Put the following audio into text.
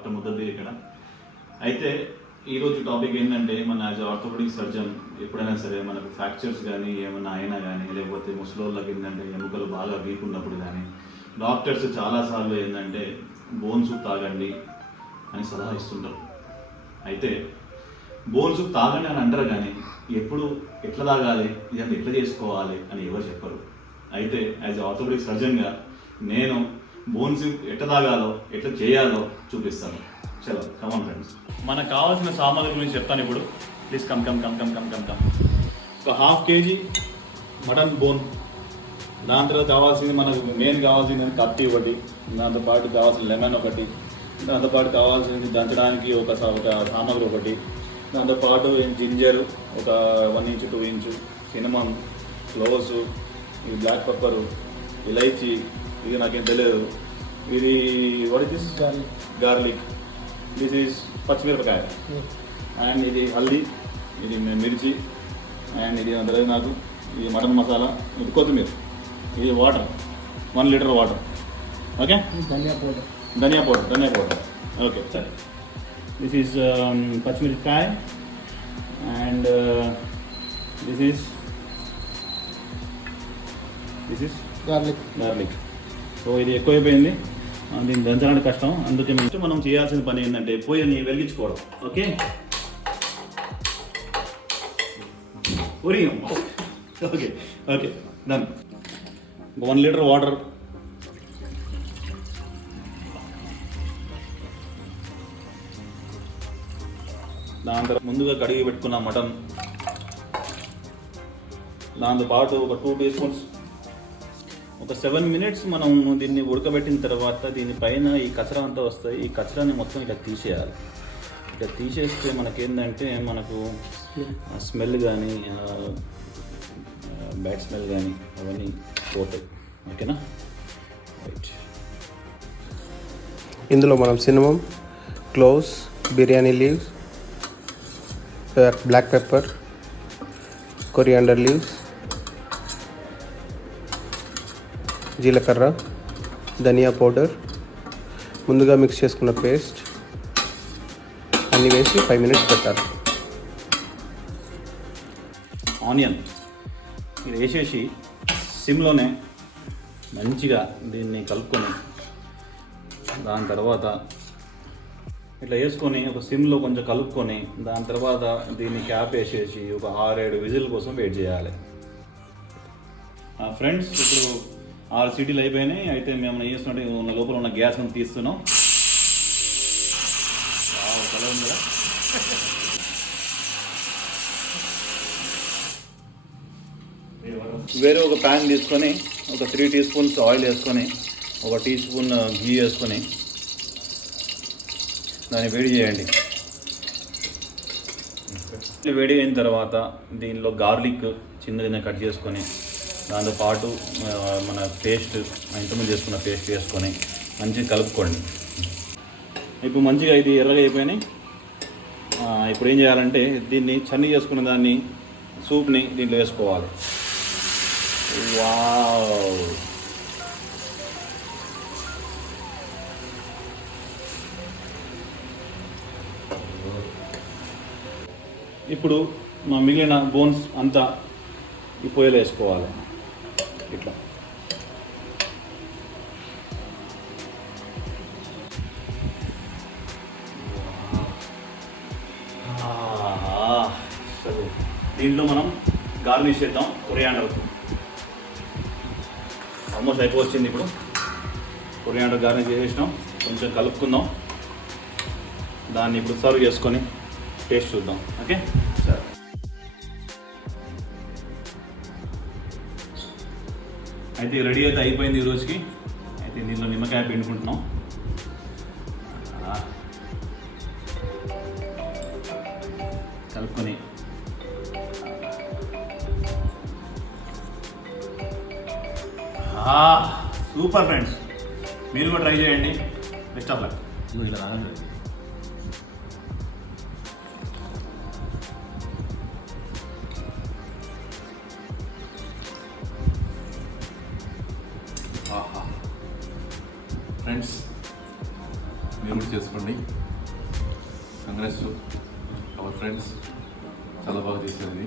Doctor ముద్దద్ది ఇక్కడ. అయితే ఈరోజు టాపిక్ ఏంటంటే, మన యాజ్ ఆర్థోపెడిక్ సర్జన్ ఎప్పుడైనా సరే మనకు ఫ్రాక్చర్స్ కానీ ఏమైనా అయినా కానీ, లేకపోతే ముసలోళ్ళకి ఏంటంటే ఎముకలు బాగా వీక్ ఉన్నప్పుడు కానీ డాక్టర్స్ చాలాసార్లు ఏంటంటే బోన్ సూప్ తాగండి అని సలహా ఇస్తుంటారు. అయితే బోన్ సూప్ తాగండి అని అంటారు కానీ ఎప్పుడు ఎట్లా తాగాలి, ఇదంతా ఎట్లా చేసుకోవాలి అని ఎవరు చెప్పరు. అయితే యాజ్ ఆర్థోపెడిక్ సర్జన్గా నేను బోన్ సూప్ ఎట్లా తాగాలో ఎట్లా చేయాలో చూపిస్తాను. చలో కమాన్ ఫ్రెండ్స్, మనకు కావాల్సిన సామాగ్రి గురించి చెప్తాను ఇప్పుడు. Please come come come come come come come ఒక 1/2 kg మటన్ బోన్, దాని తర్వాత కావాల్సింది మనకు మెయిన్ కావాల్సింది కత్తి ఒకటి, దాంతోపాటు కావాల్సిన లెమన్ ఒకటి, దాంతోపాటు కావాల్సింది దంచడానికి ఒక సామాగ్రి ఒకటి, దాంతోపాటు జింజర్ ఒక 1 ఇంచ్ 2 ఇంచ్, సినమన్, క్లోవ్స్, ఇది బ్లాక్ పెప్పరు, ఇలైచి, ఇది నాకేం తెలియదు, ఇది what is this garlic, this is పచ్చిమిరపకాయ, అండ్ ఇది హల్దీ, ఇది మిర్చి, అండ్ ఇది తెలియదు నాకు, ఇది మటన్ మసాలా, ఇది కొత్తిమీర, ఇది వాటర్ 1 లీటర్ వాటర్. ఓకే, ధనియా పౌడర్ ఓకే. సరే, దిస్ ఈజ్ పచ్చిమిరపకాయ and this is garlic. So ఇది ఎక్కువైపోయింది, దీన్ని దంచడానికి కష్టం. అందుకే మనం చేయాల్సిన పని ఏంటంటే పొయ్యిని వెలిగించుకోవడం. Okay, okay okay done. 1 litre water, దాని తర్వాత ముందుగా కడిగి పెట్టుకున్న మటన్, దాంతోపాటు ఒక 2 టీ స్పూన్స్, ఒక 7 minutes మనం దీన్ని ఉడకబెట్టిన తర్వాత దీనిపైన ఈ కచరా అంతా వస్తాయి. ఈ కచరాన్ని మొత్తం ఇలా తీసేయాలి. ఇట్లా తీసేస్తే మనకేంటంటే మనకు స్మెల్ కానీ బ్యాడ్ స్మెల్ కానీ అవన్నీ పోతాయి. ఓకేనా, రైట్. ఇందులో మనం cinnamon, cloves, biryani leaves, black pepper, coriander leaves, జీలకర్ర, ధనియా పౌడర్, ముందుగా మిక్స్ చేసుకున్న పేస్ట్ అన్నీ వేసి 5 minutes పెట్టాలి. ఆనియన్ ఇది వేసేసి సిమ్లోనే మంచిగా దీన్ని కలుపుకొని, దాని తర్వాత ఇట్లా వేసుకొని ఒక సిమ్లో కొంచెం కలుపుకొని, దాని తర్వాత దీన్ని క్యాప్ వేసేసి ఒక 6-7 విజిల్ కోసం వెయిట్ చేయాలి. ఫ్రెండ్స్, ఇప్పుడు 6 సీటీలు అయిపోయినాయి. అయితే మేము ఏం చేస్తున్నట్టు ఉన్న లోపల ఉన్న గ్యాస్ని తీస్తున్నాం. కలర్ ఉంది కదా. వేరే ఒక ప్యాన్ తీసుకొని ఒక 3 టీ స్పూన్స్ ఆయిల్ వేసుకొని, ఒక టీ స్పూన్ ఘీ వేసుకొని దాన్ని వేడి చేయండి. వేడి అయిన తర్వాత దీనిలో గార్లిక్ చిన్న కట్ చేసుకొని, దాంతోపాటు మన పేస్ట్, ఇంతకుముందు చేసుకున్న పేస్ట్ వేసుకొని మంచిగా కలుపుకోండి. ఇప్పుడు మంచిగా ఇది ఎర్రగా అయిపోయినాయి. ఇప్పుడు ఏం చేయాలంటే దీన్ని చన్నీ చేసుకున్న దాన్ని సూప్ని దీంట్లో వేసుకోవాలి. వావ్, ఇప్పుడు మా మిగిలిన బోన్స్ అంతా ఈ పొయ్యిలో వేసుకోవాలి. ఇట్లా దీంట్లో మనం గార్నిష్ చేద్దాం కొరియాండర్తో. ఆల్మోస్ట్ అయిపోవచ్చింది. ఇప్పుడు కొరియాండర్ గార్నిష్ చేసేసినాం. కొంచెం కలుపుకుందాం. దాన్ని ఇప్పుడు సర్వ్ చేసుకొని టేస్ట్ చూద్దాం. ఓకే, సరే. అయితే రెడీ అయితే అయిపోయింది ఈ రోజుకి. అయితే దీనిలో నిమ్మకాయ పిండుకుంటున్నాం. కలుపుకొని సూపర్ ఫ్రెండ్స్, మీరు కూడా ట్రై చేయండి. Best of luck. ఇలా రాగండి. ఫ్రెండ్స్, మీరు కూడా చేసుకోండి. కంగ్రాట్స్ అవర్ ఫ్రెండ్స్, చాలా బాగా చేశారు ఇది.